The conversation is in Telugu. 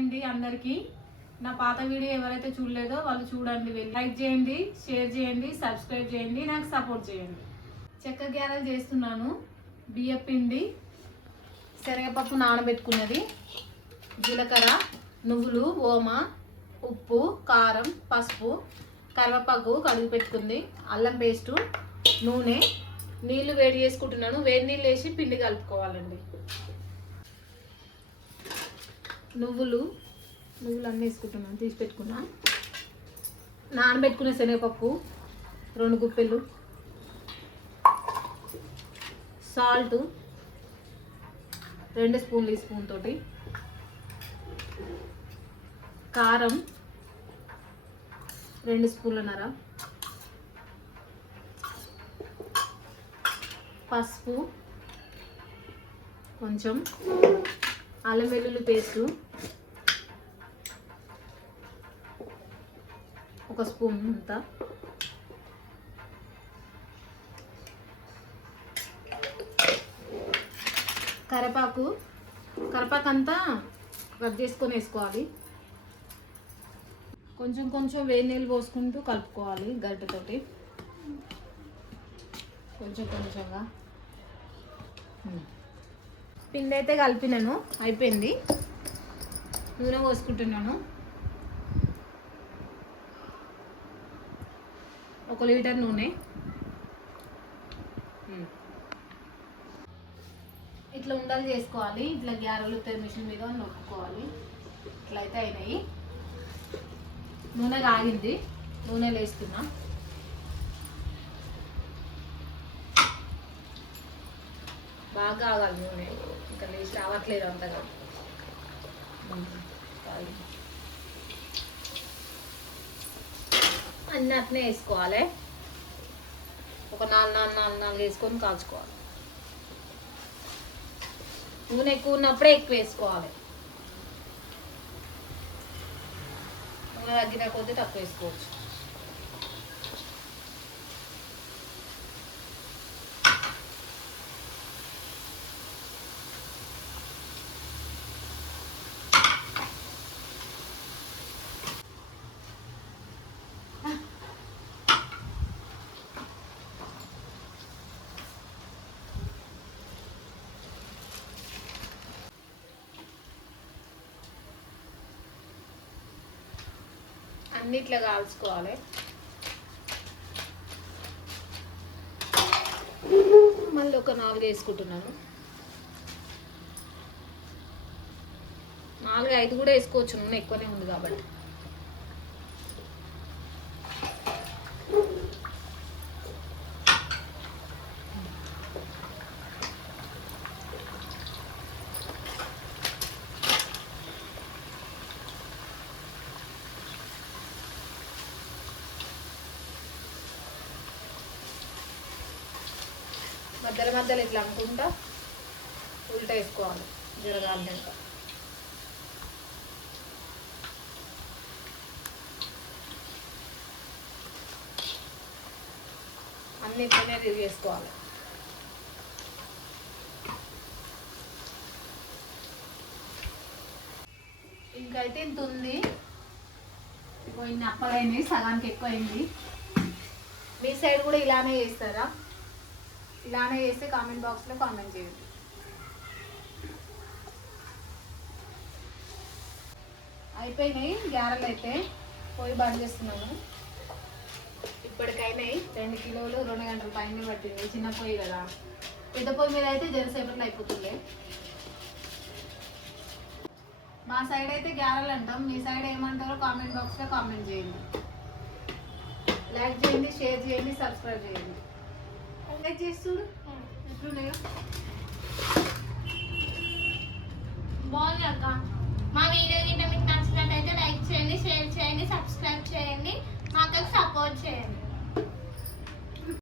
అండి అందరికీ. నా పాత వీడియో ఎవరైతే చూడలేదో వాళ్ళు చూడండి, వెళ్ళి లైక్ చేయండి, షేర్ చేయండి, సబ్స్క్రైబ్ చేయండి, నాకు సపోర్ట్ చేయండి. చెక్క గ్యారెలు చేస్తున్నాను. బియ్యం పిండి, శనగపప్పు నానబెట్టుకున్నది, జీలకర్ర, నువ్వులు, ఓమ, ఉప్పు, కారం, పసుపు, కరివేపాకు కడిగి పెట్టుకుంది, అల్లం పేస్టు, నూనె, నీళ్లు వేడి చేసుకుంటున్నాను. వేడి నీళ్ళు వేసి పిండి కలుపుకోవాలండి. నువ్వులు అన్నీ వేసుకుంటున్నాను, తీసి పెట్టుకున్నా. నానబెట్టుకునే శనగపప్పు 2 గుప్పెలు, సాల్ట్ 2 స్పూన్లు, ఈ స్పూన్ తోటి, కారం 2 స్పూన్లన్నర, పసుపు కొంచెం, అల్లం వెల్లుల్లి పేస్టు 1 స్పూన్ అంతా, కరివేపాకు అంతా కట్ చేసుకొని వేసుకోవాలి. కొంచెం కొంచెం వేడి నీళ్ళు పోసుకుంటూ కలుపుకోవాలి గరిటెతోటి, కొంచెం కొంచెంగా. పిండి అయితే కలిపినాను, అయిపోయింది. నూనె పోసుకుంటున్నాను. 1 లీటర్ నూనె. ఇట్లా ఉండలు చేసుకోవాలి. ఇట్లా గ్యారెలు మిషన్ మీద నొక్కుకోవాలి. ఇట్లయితే అయినాయి. నూనె కాగింది, నూనె వేస్తున్నా. బాగా ఆగాలి నూనె, ఇంకా లేచి రావట్లేదు అంతగా. అన్నీ అట్నే వేసుకోవాలి. ఒక 4 వేసుకొని కాల్చుకోవాలి. నూనె ఎక్కువ ఉన్నప్పుడే ఎక్కువ వేసుకోవాలి. నూనె తగ్గిన కొద్దీ తక్కువ వేసుకోవచ్చు. అన్నిట్లో కాల్చుకోవాలి. మళ్ళీ ఒక 4 వేసుకుంటున్నాను. 4, 5 కూడా వేసుకోవచ్చు, నూనె ఎక్కువనే ఉంది కాబట్టి. మధ్యలో ఇట్లా అనుకుంటా ఉల్టా వేసుకోవాలి జరగాలినాక. అన్ని ఇట్లనే రివ్యూ చేసుకోవాలి. ఇంకైతే ఇంత ఉంది. ఇన్ని అప్పలైనవి, సగానికి ఎక్కువ అయింది. మీ సైడ్ కూడా ఇలానే చేస్తారా? ఇలానే చేస్తే కామెంట్ బాక్స్లో కామెంట్ చేయండి. అయిపోయినాయి గ్యారెలు అయితే. పొయ్యి బంద్ చేస్తున్నాను. ఇప్పటికైనాయి 2 కిలోలు 2 గంటల పైన పట్టింది. చిన్న పొయ్యి కదా, పెద్ద పొయ్యి మీద అయితే జరసేపట్లో అయిపోతుంది. మా సైడ్ అయితే గ్యారెలు అంటాం, మీ సైడ్ ఏమంటారో కామెంట్ బాక్స్లో కామెంట్ చేయండి. లైక్ చేయండి, షేర్ చేయండి, సబ్స్క్రైబ్ చేయండి. లైక్ చేస్తుడు ఎట్లున్నాయో బాగుంది అక్క. మా వీడియో గిట్ట మీకు నచ్చినట్టయితే లైక్ చేయండి, షేర్ చేయండి, సబ్స్క్రైబ్ చేయండి, మాకు సపోర్ట్ చేయండి.